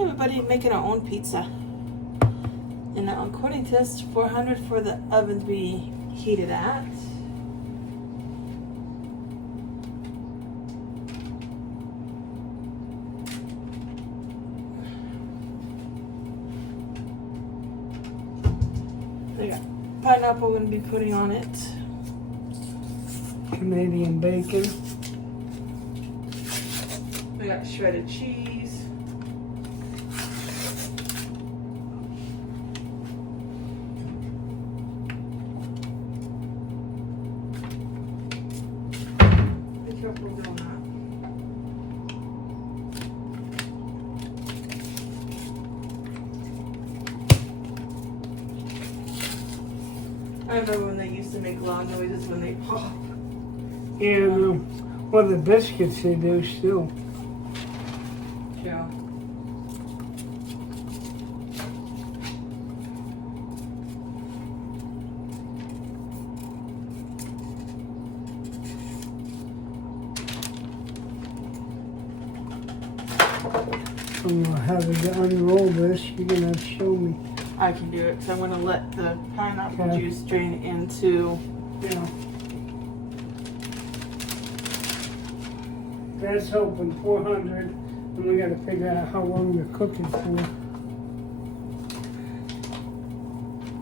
Everybody making our own pizza. And according to this, 400 for the oven to be heated at. They got pineapple I'm going to be putting on it. Canadian bacon. We got shredded cheese. Be careful doing that. I remember when they used to make loud noises when they pop. And well, the biscuits they do still. Yeah. I'm gonna have to unroll this. You're gonna have to show me. I can do it because I'm going to let the pineapple Okay. juice drain into. Yeah. That's open 400, and we gotta figure out how long to cook it for.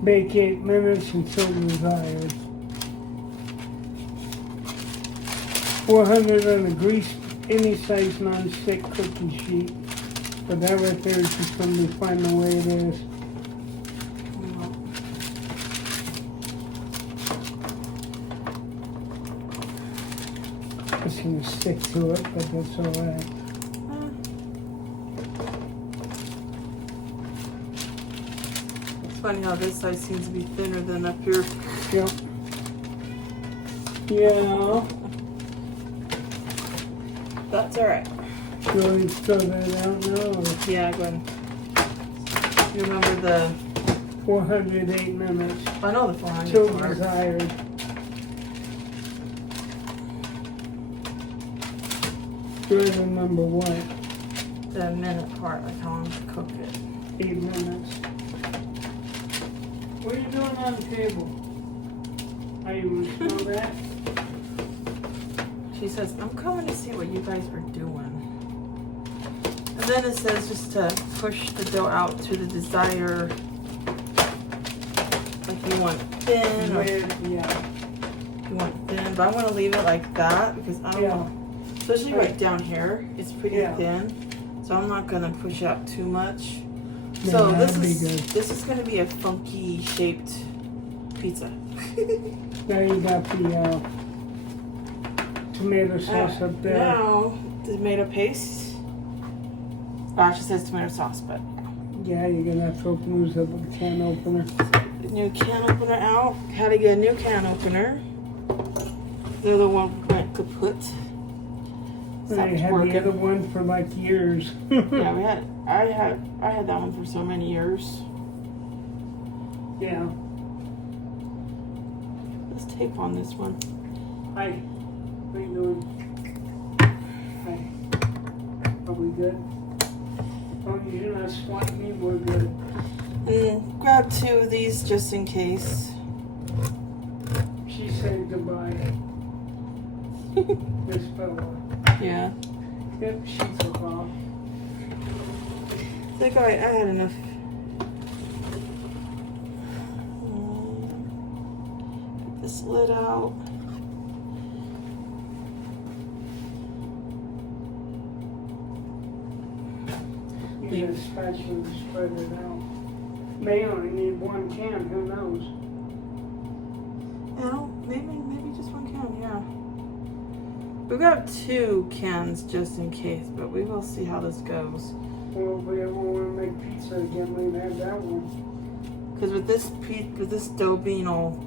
Bake 8 minutes until desired. 400 on a grease, any size non-stick cookie sheet. But that right there is just gonna be fine the way it is. Just gonna stick to it, but that's alright. It's funny how this side seems to be thinner than up here. Yep. Yeah. That's alright. So you throw that out now, or Yeah, go ahead. You remember the. 408 minutes. I know the 400 Till part. desired. Do I remember what? The minute part, like how long to cook it. 8 minutes. What are you doing on the table? Are you gonna smell that? She says, I'm coming to see what you guys are doing. And then it says just to push the dough out to the desired, like you want thin or Yeah. you want thin. But I'm going to leave it like that because I don't Yeah. want, especially right down here, it's pretty Yeah. thin. So I'm not going to push out too much. Yeah, So that'd be good. this is going to be a funky shaped pizza. Now you got the tomato sauce up there. Now, tomato paste. Well, actually says tomato sauce, but Yeah, you're gonna have to open those up with a can opener. new can opener out. Had to get a new can opener. The other one went kaput. I Stopped had working. the other one for like years. Yeah, I had that one for so many years. Yeah. Let's tape on this one. Hi. How you doing? Hi. Are we good? Oh, you're not swatting me, we're good. And grab 2 of these just in case. She said goodbye. This fella. Yeah. Yep, she took off. It's like, alright, I had enough. Get this lid out. Use a spatula to spread it out. May only need 1 can, who knows? You know, maybe just 1 can, yeah. We've got 2 cans just in case, but we will see how this goes. Well, if we ever want to make pizza again, we'd have that one. Because with this dough being all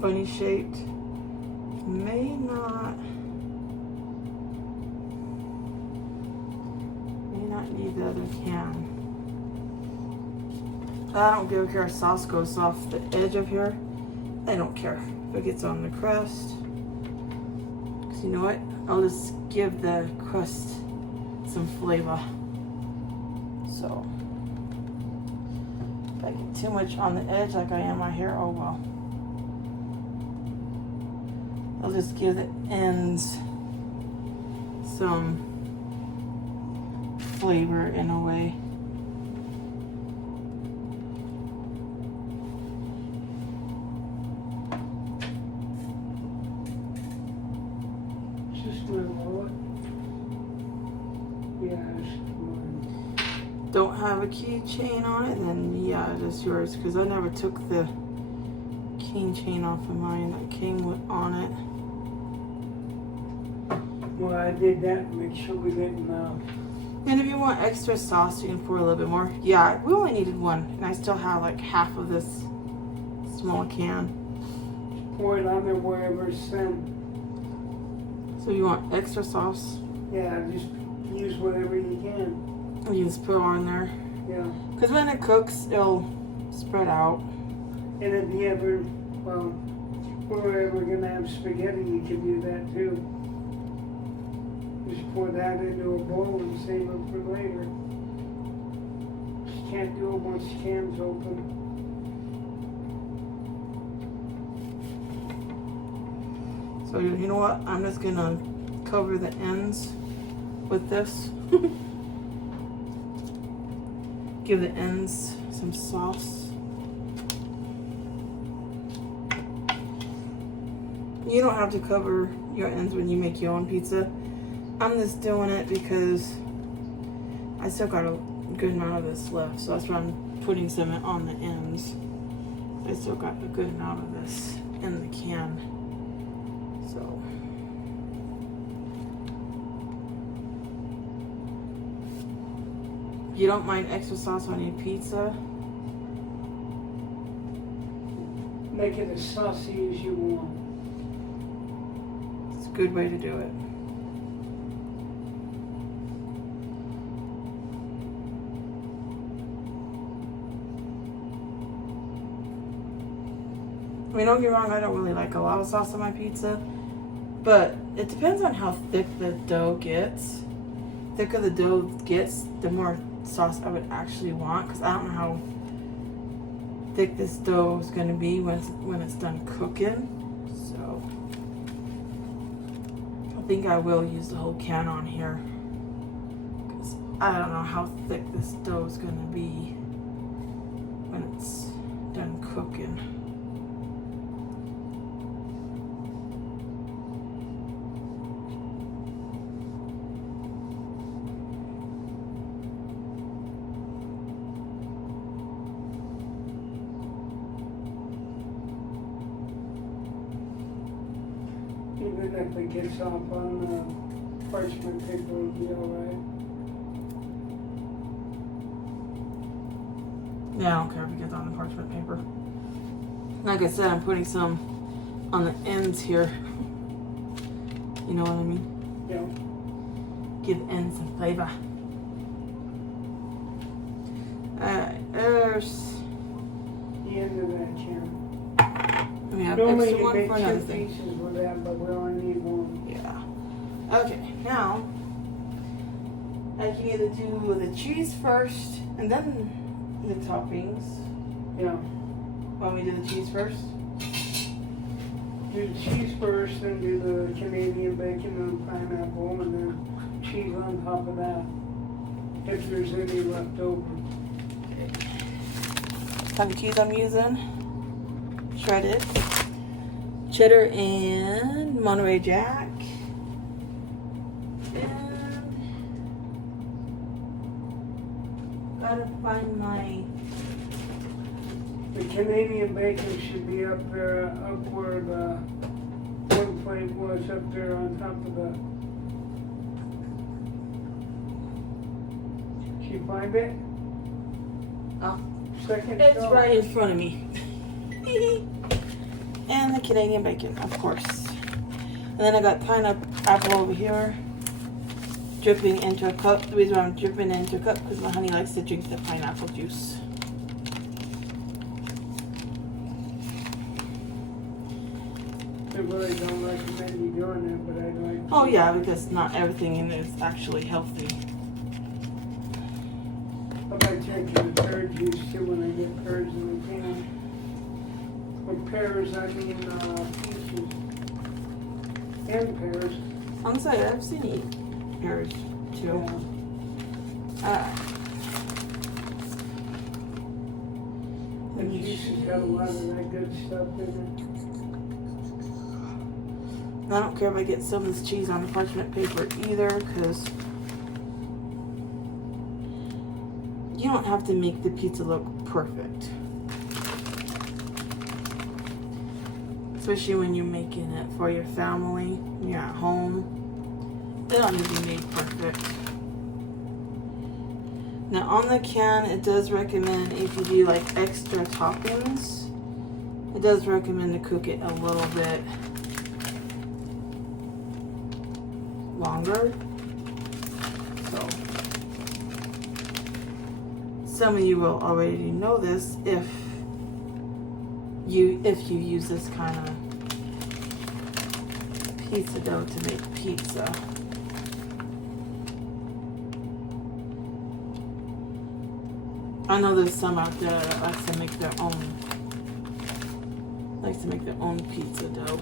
funny shaped, may not need the other can. I don't care if sauce goes off the edge of here. I don't care if it gets on the crust. Because you know what? I'll just give the crust some flavor. So if I get too much on the edge like I am my hair, oh well. I'll just give the ends some flavor in a way. Just my wallet. Yeah, it's mine. Don't have a keychain on it, then yeah, it is yours. Because I never took the keychain off of mine that came on it. Well, I did that to make sure we didn't, And if you want extra sauce, you can pour a little bit more. Yeah, we only needed one, and I still have like half of this small can. pour it on there wherever it's sent. So you want extra sauce, Yeah, just use whatever you can. you just put on there. Yeah. Because when it cooks, it'll spread out. And if you ever, well, we're ever gonna have spaghetti, you can do that too. Just pour that into a bowl and save it for later. You can't do it once the can's open. So you know what? I'm just gonna cover the ends with this. Give the ends some sauce. You don't have to cover your ends when you make your own pizza. I'm just doing it because I still got a good amount of this left, so that's why I'm putting some on the ends. I still got a good amount of this in the can. So if you don't mind extra sauce on your pizza, Make it as saucy as you want. it's a good way to do it. I mean, don't get me wrong, I don't really like a lot of sauce on my pizza, but it depends on how thick the dough gets. The thicker the dough gets, the more sauce I would actually want, because I don't know how thick this dough is going to be when it's done cooking. So I think I will use the whole can on here, because I don't know how thick this dough is going to be when it's done cooking. Even if it gets off on the parchment paper, it'll be alright. Yeah, I don't care if it gets on the parchment paper. Like I said, I'm putting some on the ends here. You know what I mean? Yeah. Give the ends some flavor. Alright, there's... The end of that can. We have Normally extra you one make for another two thing. pieces with that, but we only need one. Yeah. Okay, now I can either do the cheese first and then the toppings. Yeah. Want me to do the cheese first? Do the cheese first, then do the Canadian bacon and pineapple, and then cheese on top of that. If there's any left over. Type of cheese I'm using. Shredded. Cheddar and Monterey Jack. And gotta find my... The Canadian bacon should be up there, up where the one plate was, up there on top of the... Can you find it? Oh, Second it's shelf. right in front of me. And the Canadian bacon, of course. And then I got pineapple over here, dripping into a cup. The reason why I'm dripping into a cup because my honey likes to drink the pineapple juice. I really don't recommend you doing that, but I'd like to. Oh yeah, because not everything in it is actually healthy. I've been taking the pear juice too when I get pears in the can. With pears, I mean peaches and pears. I'm sorry, I've seen you eat pears too. The juice has got a lot of that good stuff in it. I don't care if I get some of this cheese on the parchment paper either, because you don't have to make the pizza look perfect. Especially when you're making it for your family, when you're at home. They don't need to be made perfect. Now on the can, it does recommend if you do like extra toppings, it does recommend to cook it a little bit longer. So some of you will already know this if you use this kind of pizza dough to make pizza. I know there's some out there that likes to make their own pizza dough.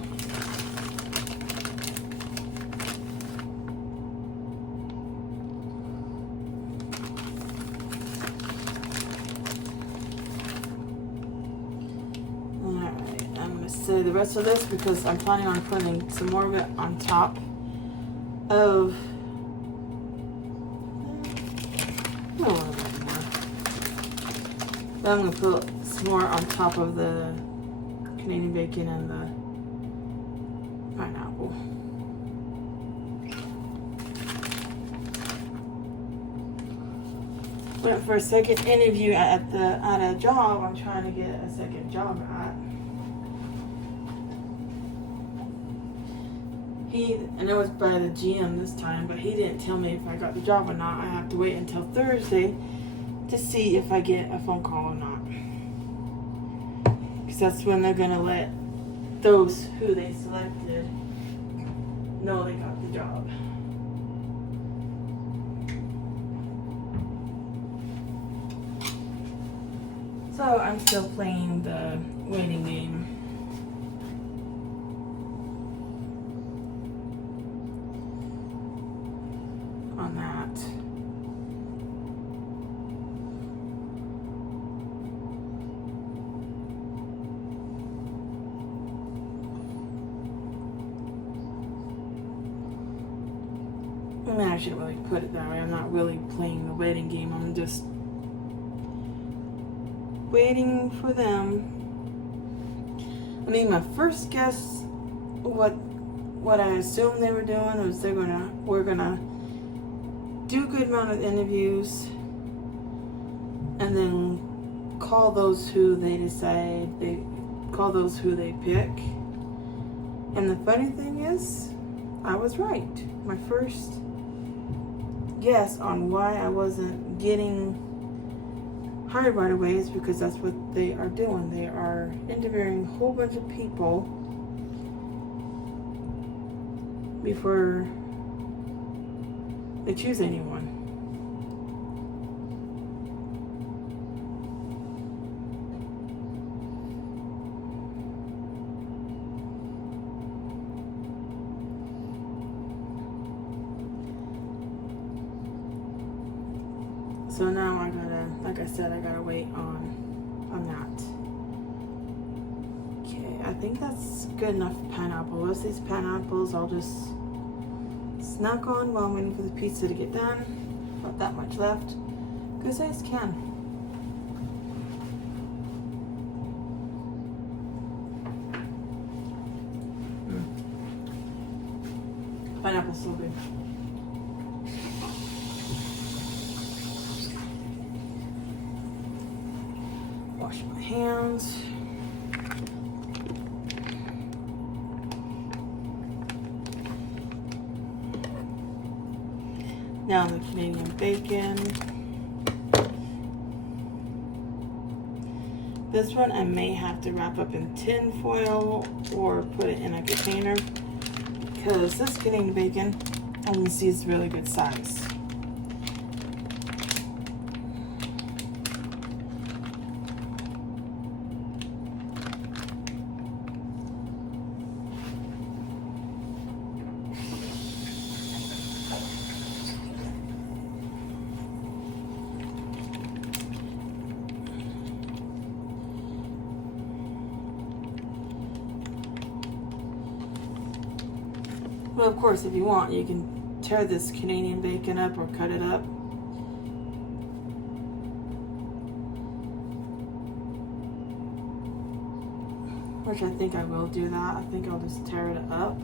Alright, I'm gonna save the rest of this because I'm planning on putting some more of it on top of then I'm going to put some more on top of the Canadian bacon and the pineapple. Went for a second interview at a job I'm trying to get a second job at. And it was by the GM this time, but he didn't tell me if I got the job or not. I have to wait until Thursday to see if I get a phone call or not. Because that's when they're going to let those who they selected know they got the job. So I'm still playing the waiting game. On that. I mean, I shouldn't really put it that way. I'm not really playing the waiting game. I'm just waiting for them. I mean, my first guess, what I assumed they were doing was we're gonna do a good amount of interviews and then call those who they pick. And the funny thing is, I was right. My first guess on why I wasn't getting hired right away is because that's what they are doing. They are interviewing a whole bunch of people before they choose anyone. So now I gotta, like I said, I gotta wait on that. Okay, I think that's good enough pineapple. The rest of these pineapples I'll just snack on while I'm waiting for the pizza to get done. Not that much left. Good size can. Pineapple's so good. Wash my hands. Now the Canadian bacon. This one I may have to wrap up in tin foil or put it in a container because this Canadian bacon only sees really good size. Well, of course, if you want, you can tear this Canadian bacon up or cut it up. Which I think I will do that. I think I'll just tear it up.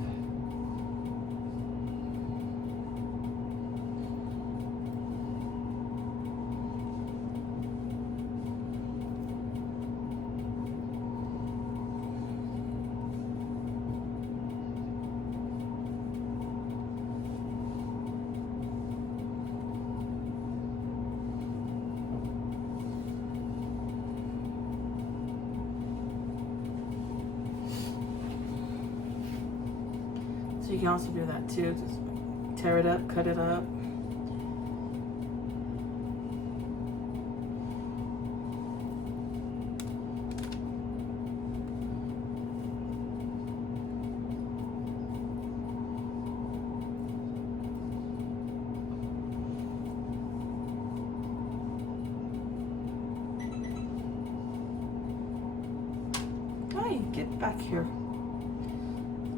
So you can also do that too. Just tear it up, cut it up. Hey, get back here.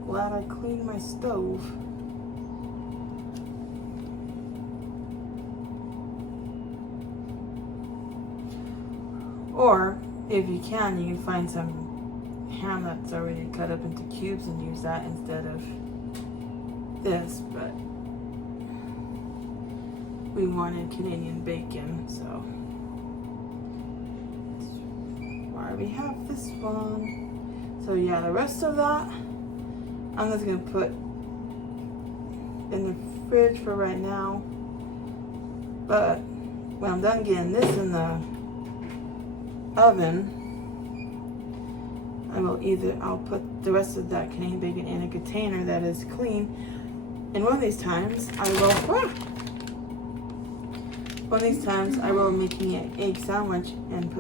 Glad I cleaned my stove. Or, if you can find some ham that's already cut up into cubes and use that instead of this, but we wanted Canadian bacon, so that's why we have this one. So yeah, the rest of that I'm just gonna put in the fridge for right now. But when I'm done getting this in the oven, I'll put the rest of that Canadian bacon in a container that is clean. And one of these times I will making an egg sandwich and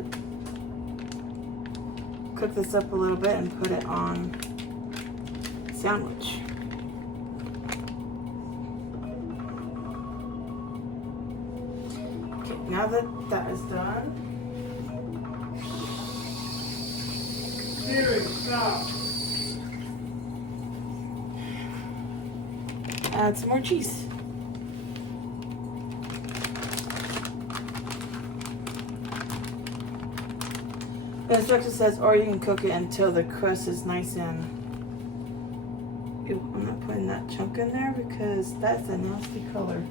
cook this up a little bit and put it on sandwich. Okay, now that that is done, Siri, stop. add some more cheese. The instruction says, or you can cook it until the crust is nice and. Ew, I'm not putting that chunk in there because that's a nasty color.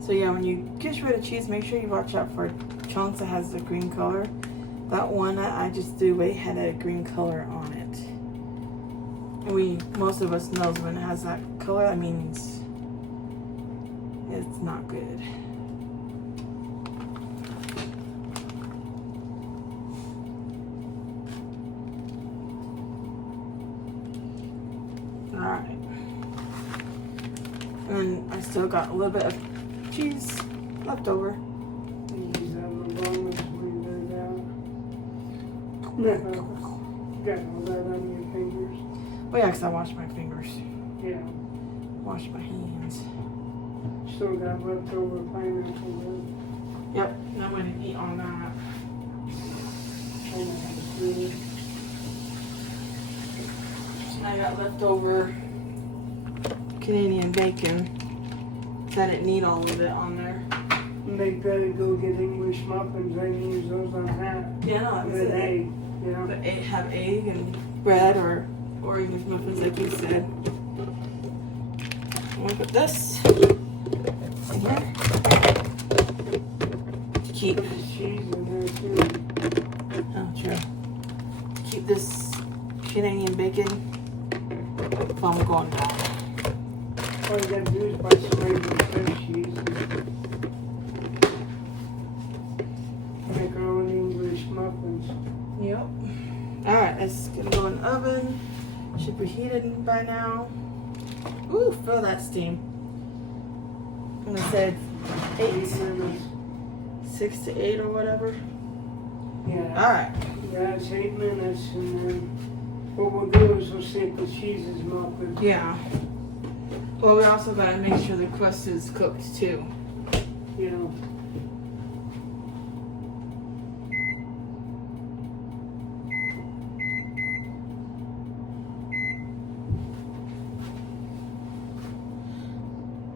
So yeah, when you get shredded cheese, make sure you watch out for chunks that has the green color. That one that I just threw away had a green color on it. Most of us knows when it has that color, that means it's not good. Alright. And then I still got a little bit of cheese left over. Use that on the bone when you lay down. Got all that on your fingers. Oh yeah, because I washed my fingers. Yeah. Wash my hands. Still got leftover pineapple left. Yep, and I'm going to eat on that. And I got leftover Canadian bacon. I didn't need all of it on there. They better go get English muffins. I can use those on that. Yeah, no, that was With it. egg. Yeah. But have egg and bread or English muffins like you said. I'm gonna put this in here to keep. There's cheese in there too. Oh, true. Keep this Canadian bacon from going down. All you gotta do is buy some regular cheese. Make our own English muffins. Yep. Alright, it's gonna go in the oven. Should be heated by now. Ooh, feel that steam. And I said 8 minutes. 6 to 8 or whatever. Yeah. Alright. Yeah, it's 8 minutes, and then what we'll do is we'll see if the cheese is melted. Yeah. Well, we also gotta make sure the crust is cooked too. You know.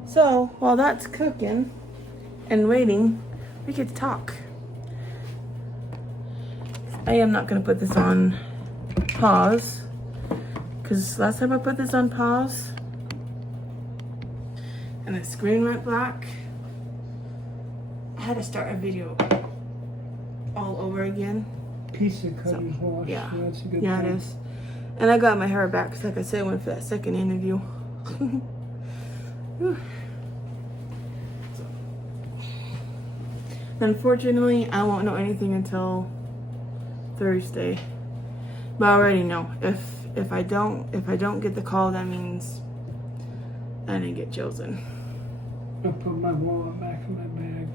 So while that's cooking and waiting, we get to talk. I am not gonna put this on pause because last time I put this on pause and the screen went black, I had to start a video all over again. Pizza cutter's wash. Yeah, So that's a good yeah, thing. it is. And I got my hair back because, like I said, I went for that second interview. Whew. So, unfortunately, I won't know anything until Thursday. But I already know if I don't get the call, that means I didn't get chosen. I'll put my wallet back in my bag.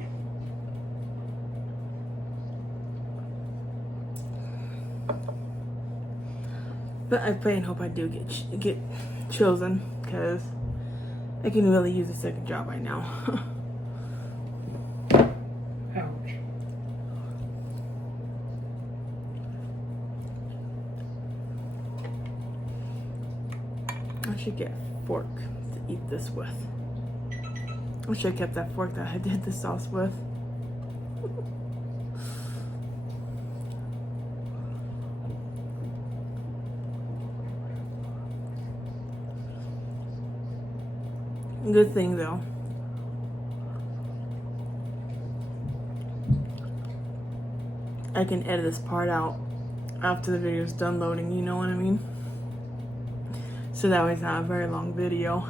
But I pray and hope I do get chosen because I can really use a second job right now. Ouch. I should get a fork to eat this with. I should have kept that fork that I did the sauce with. Good thing though. I can edit this part out after the video is done loading, you know what I mean? So that way it's not a very long video.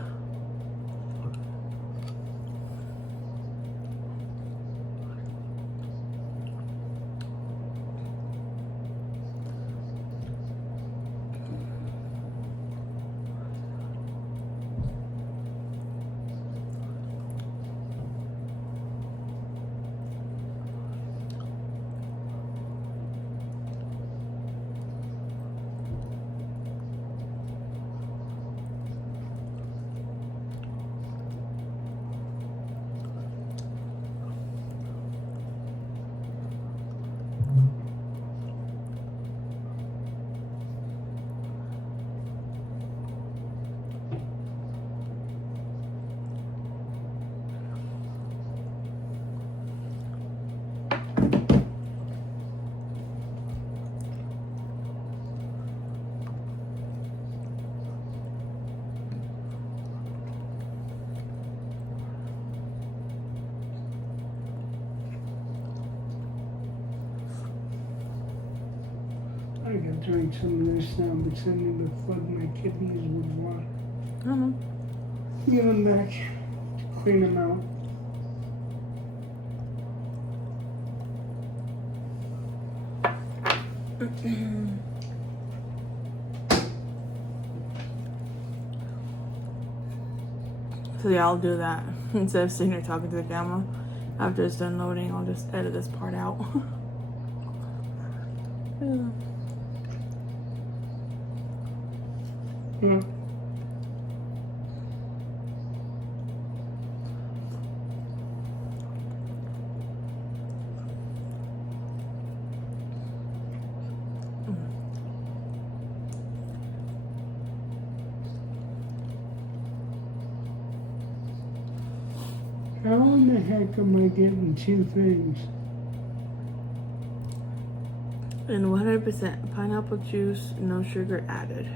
I could drink some of this now, but suddenly would flood my kidneys with water. I don't know. Give them back. Clean them out. So yeah, I'll do that. Instead of sitting here talking to the camera, after it's done loading, I'll just edit this part out. Yeah. Hmm. How in the heck am I getting two things? And 100% pineapple juice, no sugar added.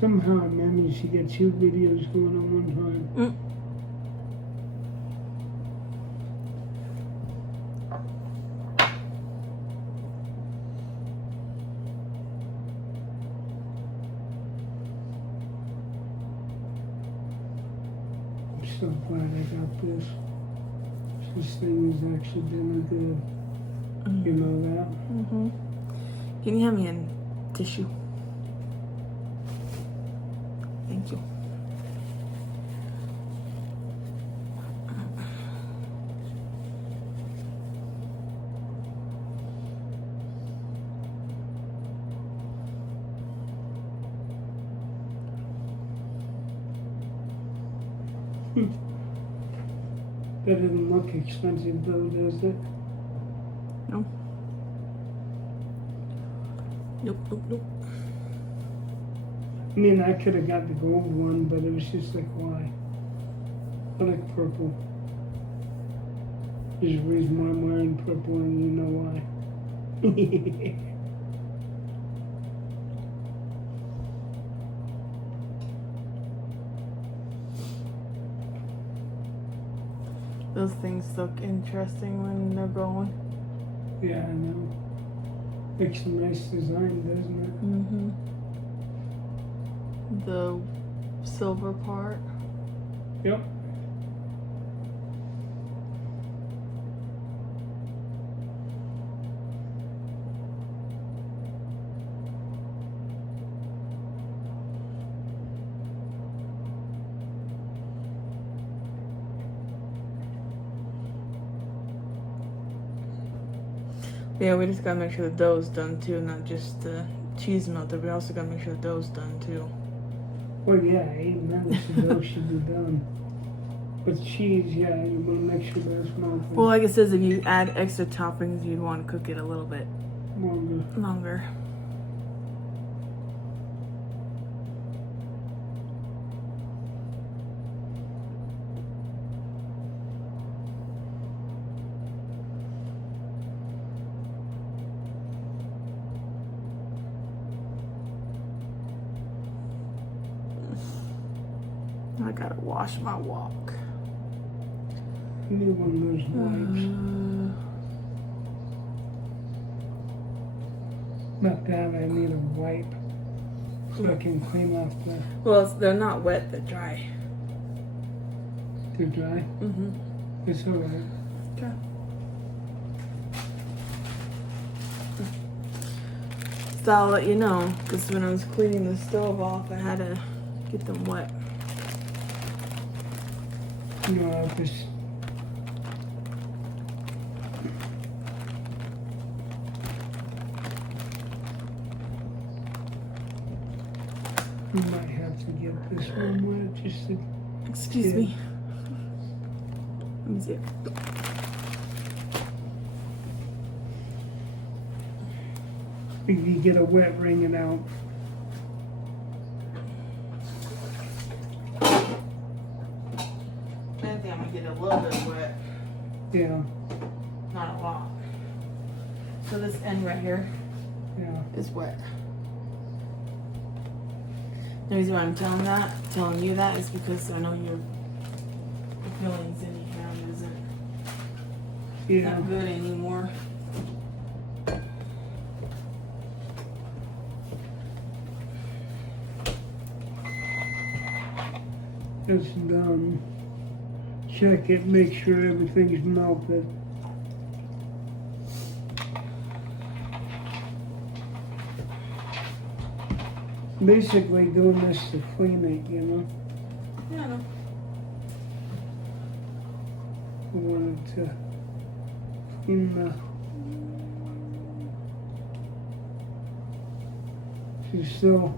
Somehow I managed to get two videos going at one time. I'm so glad I got this. This thing is actually doing good. You know that? Mm-hmm. Can you hand me a tissue? Thank you. That doesn't look expensive though, does it? No. Nope, nope, nope. I mean, I could have got the gold one, but it was just like, why? I like purple. There's a reason why I'm wearing purple, and you know why. Those things look interesting when they're going. Yeah, I know. Makes a nice design, doesn't it? Mm-hmm. The silver part. Yep. Yeah, we just gotta make sure the dough's done too, not just the cheese melted. We also gotta make sure the dough's done too. Well, yeah, 8 minutes the dough should be done. With cheese, yeah, you want to make sure that's melted. Well, like it says, if you add extra toppings, you'd want to cook it a little bit longer. I gotta wash my wok. You need one of those wipes. Not that, I need a wipe so I can clean off the... Well, they're not wet, they're dry. They're dry? Mm-hmm. It's alright. Okay. So I'll let you know, because when I was cleaning the stove off, I had to get them wet. No, I'll just... You might have to get this one wet just to... Excuse me. Let me see it. If you get a wet, wring it out. I think I'm gonna get a little bit wet, Yeah, not a lot. So this end right here yeah. is wet. The reason why I'm telling you that is because I know your feelings in your hand isn't Yeah. not good anymore. It's done. Check it, make sure everything's melted. Basically doing this to clean it, you know? Yeah, I know. I wanted to clean the... You still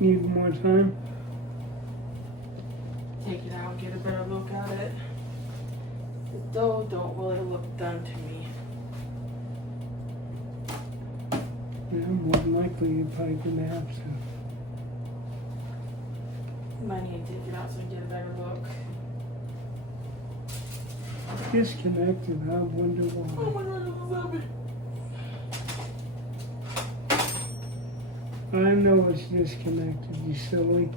need more time? Take it out, get a better look at it. The dough don't really look done to me. Yeah, more than likely you're probably gonna have to. Might need to take it out so I get a better look. Disconnected, I wonder why. Oh my god, I love it. I know it's disconnected, you silly.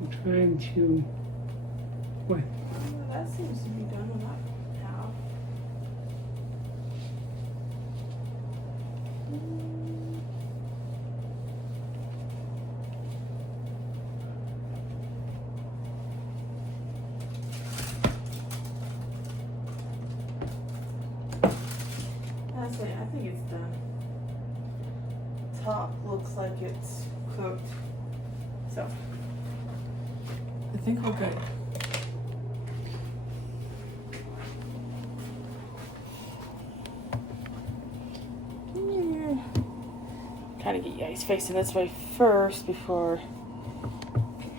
I'm trying to... What? That seems to be done about half. That's it. I think it's done. Top looks like it's cooked. So, I think we're good. Try to get you guys facing this way first before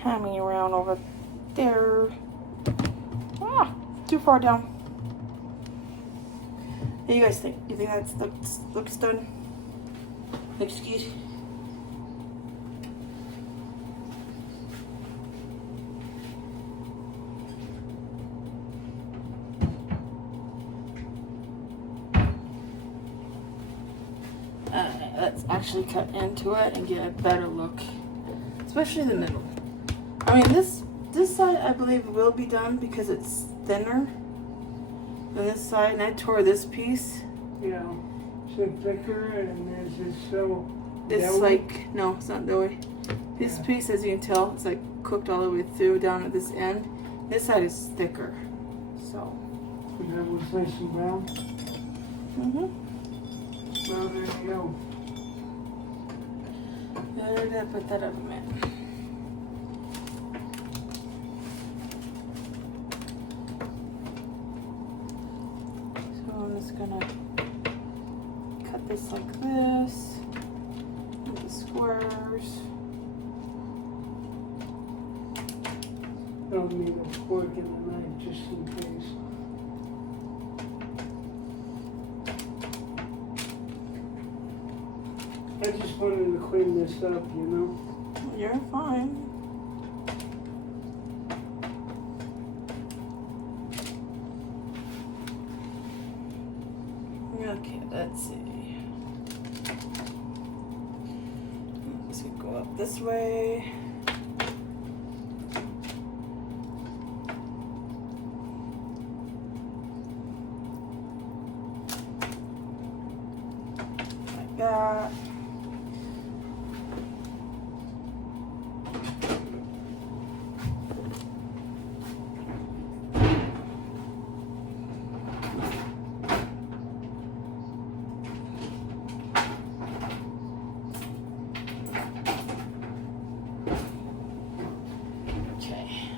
hamming around over there. Ah, too far down. What do you guys think? You think that looks done? Looks good? Let's actually cut into it and get a better look, especially the middle. I mean, this side I believe will be done because it's thinner than this side, and I tore this piece. Yeah, so thicker, and is it so? It's doughy? like, no, it's not doughy. This Yeah. piece, as you can tell, it's like cooked all the way through down at this end. This side is thicker, so. And that was nice and brown. Well, there you go. Where did I put that up a minute? So I'm just gonna cut this like this into squares. I'll need a fork and a knife just in case. I just wanted to clean this up, you know? You're fine. Okay, let's see. This could go up this way. Like that.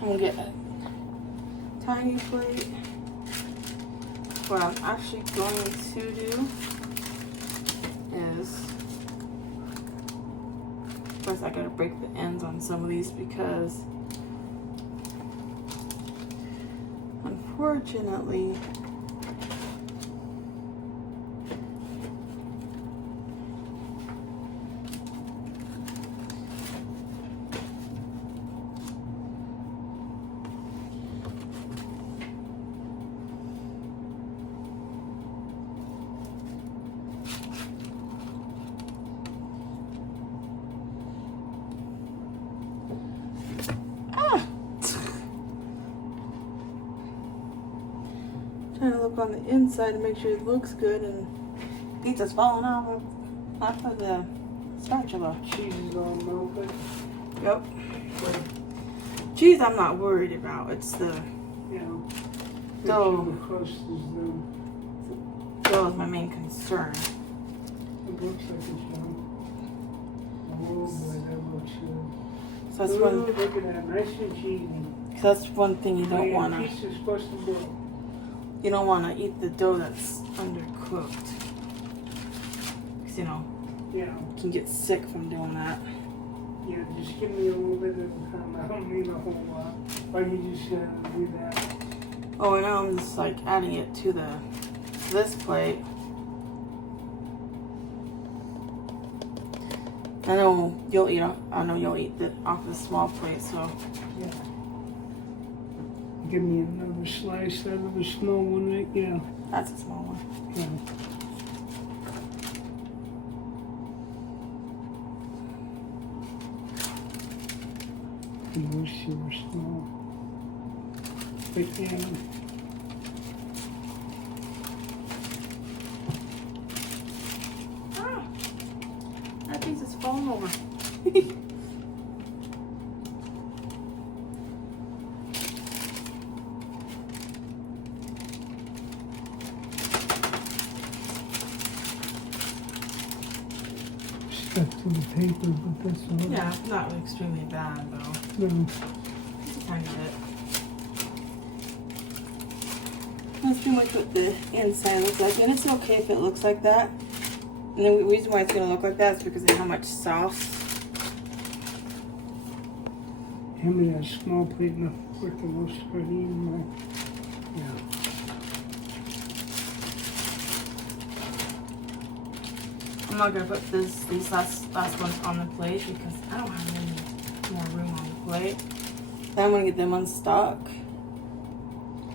I'm gonna get a tiny plate. What I'm actually going to do is, first I gotta break the ends on some of these because unfortunately trying to look on the inside to make sure it looks good, and pizza's falling off of the spatula. Cheese is all melted. Yep. Cheese I'm not worried about. It's the You know, dough. the crust is done. Dough is my main concern. It looks like it's done. Oh boy, that looks good. So that's Ooh, one. look at that, nice and cheesy. That's one thing you don't want to. Pizza's supposed to go. You don't want to eat the dough that's undercooked. Cause you know Yeah, you can get sick from doing that. yeah, just give me a little bit of time. I don't need a whole lot. Why you just gotta do that? Oh, and now I'm just like adding it to this plate. I know you'll eat. I know you'll eat it off the small plate. So Yeah. Give me another slice out of the small one, right? Yeah. that's a small one. Yeah. I wish you were small. But yeah. Ah, that piece is falling over. Stuck to the paper, but that's all. Yeah, it's not extremely bad though. No. Just a tiny bit. That's pretty much what the inside looks like, and it's okay if it looks like that. And the reason why it's gonna look like that is because of how much sauce Hand me that small plate and the fork and we'll start eating more. Yeah. I'm not gonna put these last ones on the plate because I don't have any more room on the plate. Then I'm gonna get them unstuck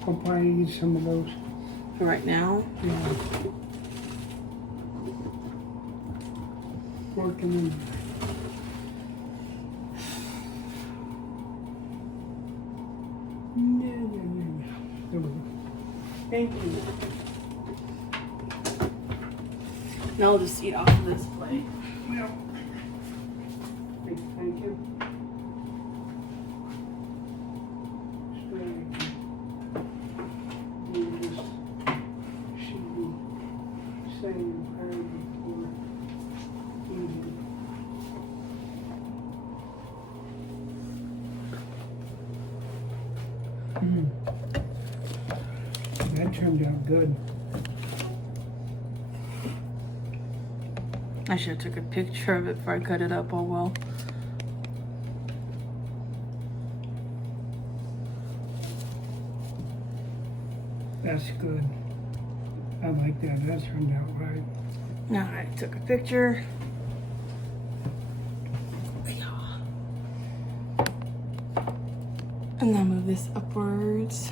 I'll probably eat some of those. for right now. Yeah. Fork and then. There we go. Thank you. Now I'll just eat off of this plate. Well, thank you. So you just should be saying a prayer before eating. That turned out good. I should have took a picture of it before I cut it up. Oh well. That's good. I like that. That turned out right. Now I took a picture. And then move this upwards.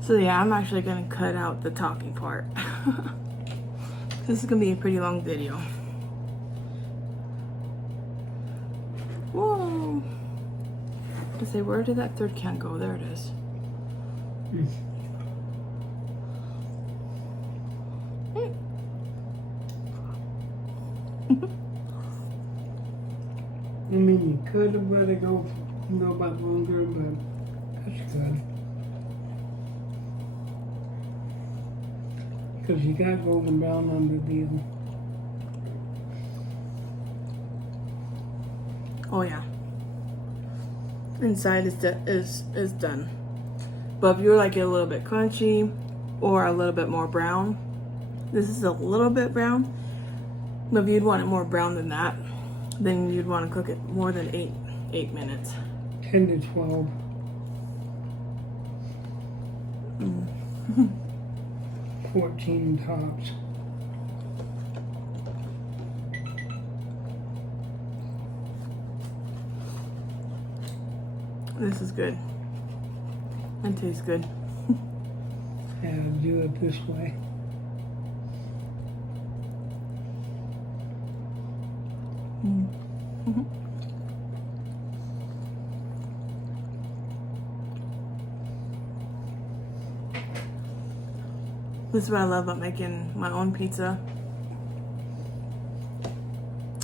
So yeah, I'm actually gonna cut out the talking part. This is gonna be a pretty long video. Whoa! I say, where did that third can go? There it is. I mean, you could have let it go a little bit longer, but that's good. Because you got golden brown on the deal. Oh yeah. Inside is done. But if you like it a little bit crunchy or a little bit more brown, this is a little bit brown. But if you'd want it more brown than that, then you'd want to cook it more than 8 minutes. 10 to 12. 14 tops. This is good. It tastes good. And do it this way. This is what I love about making my own pizza.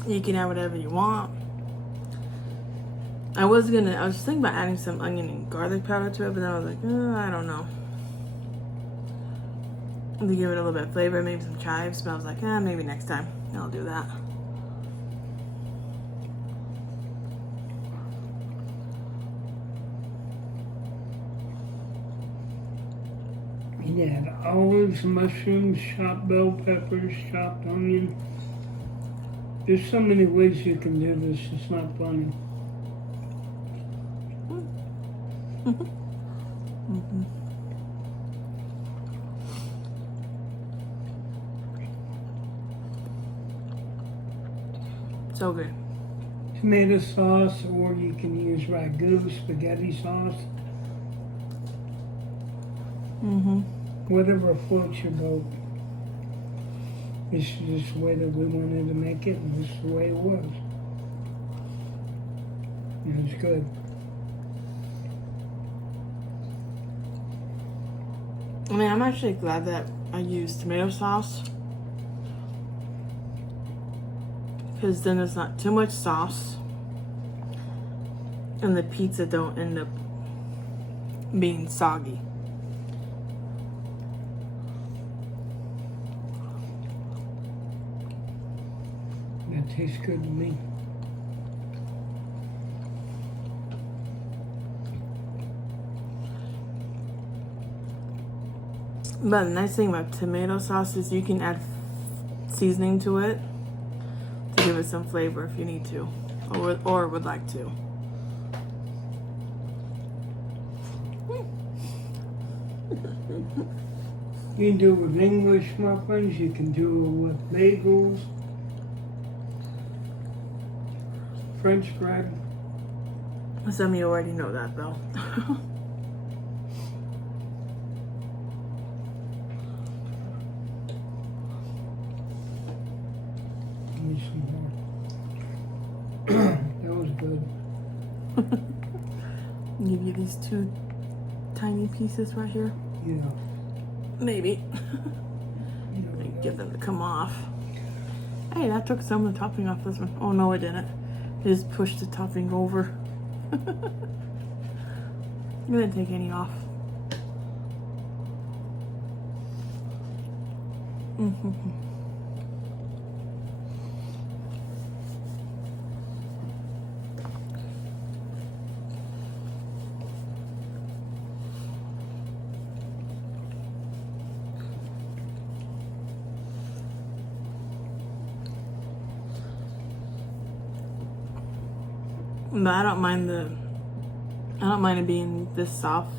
You can add whatever you want. I was thinking about adding some onion and garlic powder to it, but then I was like, I don't know. To give it a little bit of flavor, maybe some chives, but I was like, maybe next time I'll do that. You had olives, mushrooms, chopped bell peppers, chopped onion. There's so many ways you can do this, it's not funny. So good. Tomato sauce, or you can use ragu, spaghetti sauce. Whatever floats your boat. This is just the way that we wanted to make it, and this is the way it was. It was good. I mean, I'm actually glad that I used tomato sauce, because then there's not too much sauce and the pizza don't end up being soggy. That tastes good to me. But the nice thing about tomato sauce is you can add seasoning to it to give it some flavor if you need to, or would like to. You can do it with English muffins, you can do it with bagels, French bread. Some of you already know that though. Give me some more. That was good. Give you these 2 tiny pieces right here. Yeah. Maybe. Get them to come off. Hey, that took some of the topping off this one. Oh no, it didn't. It just pushed the topping over. It didn't take any off. But I don't mind it being this soft.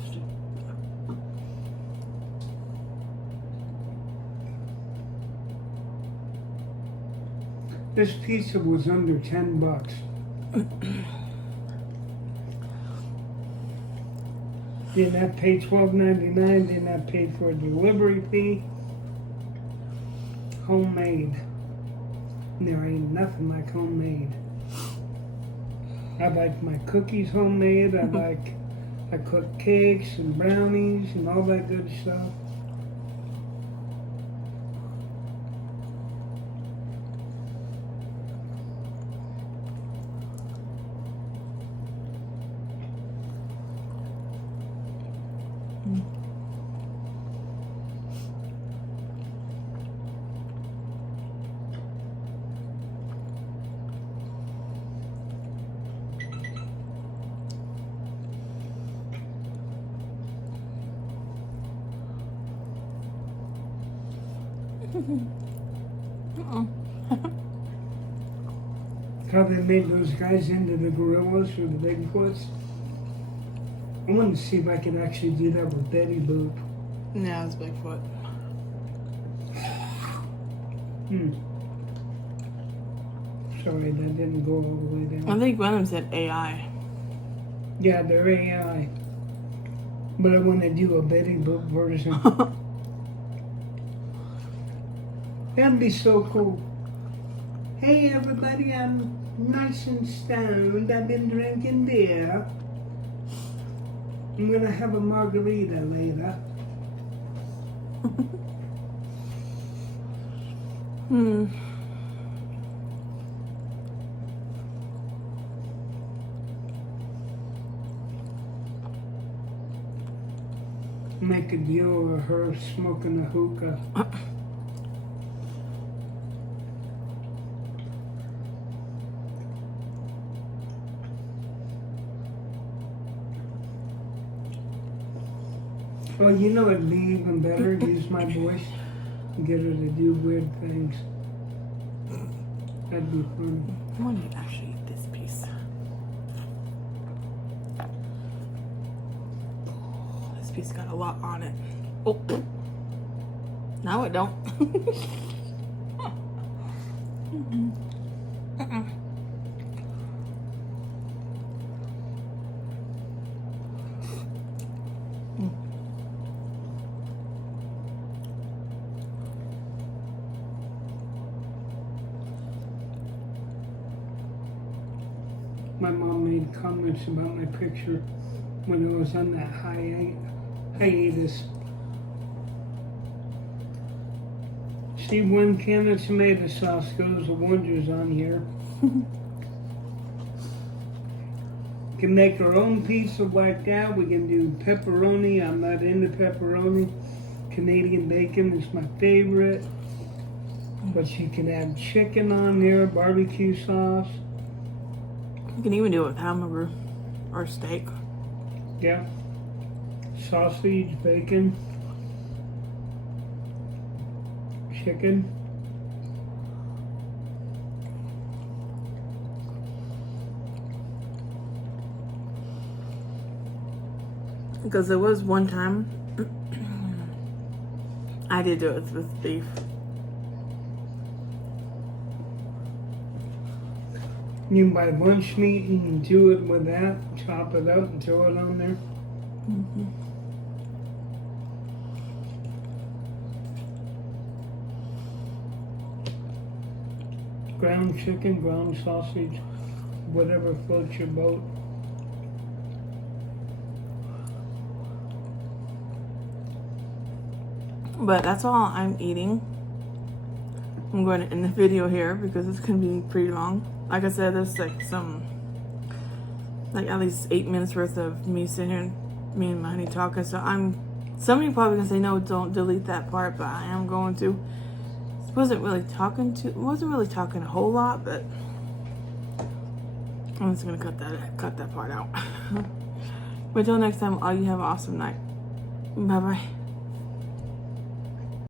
This pizza was under $10. Didn't have to pay $12.99. Didn't have to pay for a delivery fee. Homemade. There ain't nothing like homemade. I like my cookies homemade. I cook cakes and brownies and all that good stuff. How they made those guys into the gorillas or the Bigfoots. I wanted to see if I could actually do that with Betty Boop. No, it's Bigfoot. Sorry, that didn't go all the way down. I think one of them said AI. Yeah, they're AI. But I want to do a Betty Boop version. That'd be so cool. Hey everybody, I'm nice and stoned. I've been drinking beer. I'm gonna have a margarita later. Make a deal with her smoking a hookah. Well, you know it'd be even better, use my voice and get her to do weird things. That'd be funny. I want to actually eat this piece. This piece got a lot on it. Oh, now it don't. My mom made comments about my picture when I was on that hiatus. See, 1 can of tomato sauce goes to wonders on here. Can make our own pizza like that. We can do pepperoni. I'm not into pepperoni. Canadian bacon is my favorite. But you can add chicken on there, barbecue sauce. You can even do it with hamburger or steak. Yeah. Sausage, bacon. chicken. Because there was one time I did do it with beef. You can buy lunch meat and do it with that, chop it up and throw it on there. Mm-hmm. Ground chicken, ground sausage, whatever floats your boat. But that's all I'm eating. I'm going to end the video here because it's going to be pretty long. Like I said, there's like at least 8 minutes worth of me sitting here, me and my honey talking. So some of you probably gonna say, no, don't delete that part, but I am going to. Wasn't really talking a whole lot, but I'm just gonna cut that part out. But until next time, all you have an awesome night. Bye bye.